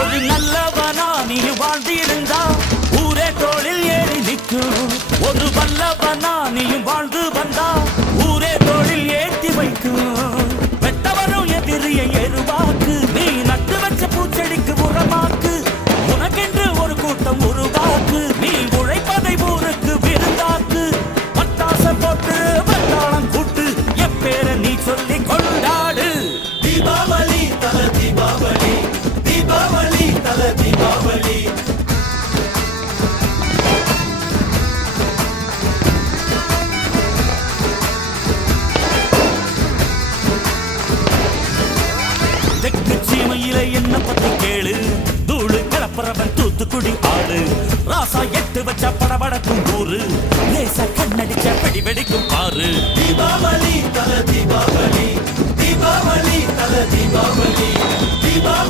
ஒரு நல்லவனா நீ வாழ்ந்திருந்தா ஊரே தோளில் ஏறி நிற்கும். ஒரு வல்லவனா நீயும் வாழ்ந்து வந்தா ஊரே தோளில் ஏற்றி வைக்கும். வெட்டவரும் எதிரியை எருவாக்கு, நீ நட்டு வச்ச பூச்செடிக்கு உரமாக்கு. உனக்கென்று ஒரு கூட்டம் உருவாக்கு, நீ உழைப்பதை ஊருக்கு விருந்தாக்கு. பட்டாச போட்டு வட்டாளம் கூட்டு, எப்பேர நீ சொல்லி கொண்டாடு. தீபாவளி தல தீபாவளி, தீபாவளி தல தீபாவளி. தெற்கு சீமையில என்ன பத்தி கேளு, தூளு கிளப்புறவன் தூத்துக்குடி ஆளு. ராசா எட்டு வச்ச படபடக்கும் ஊரு, லேசா கண்ணடிச்ச வெடி வெடிக்கும் பாரு. தீபாவளி தல தீபாவளி, தீபாவளி தல தீபாவளி, தீபாவளி.